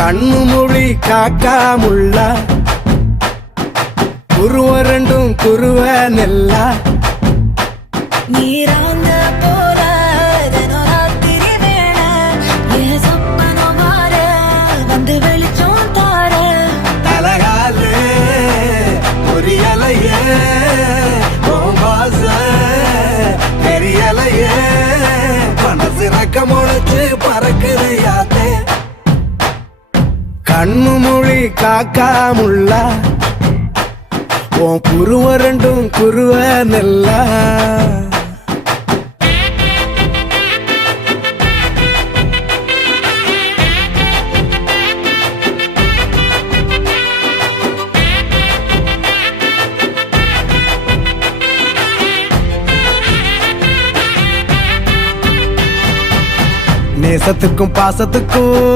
கண்ணு மொழி காக்காமுள்ள குருவ ரெண்டும் குருவ நெல்லா நீராங்க போல ராத்திரி வேண என் சொப்பனம் மாற வந்து வெளிச்சம் தார தலகாலே பொரியலையே வாச பெரியலையே மனசு ரக்க முளைச்சு பறக்குது யாத்தே கண்ணு மொழி காக்காமுள்ள உன் குருவ ரெண்டும் குருவ நெல்லா நேசத்துக்கும் பாசத்துக்கும்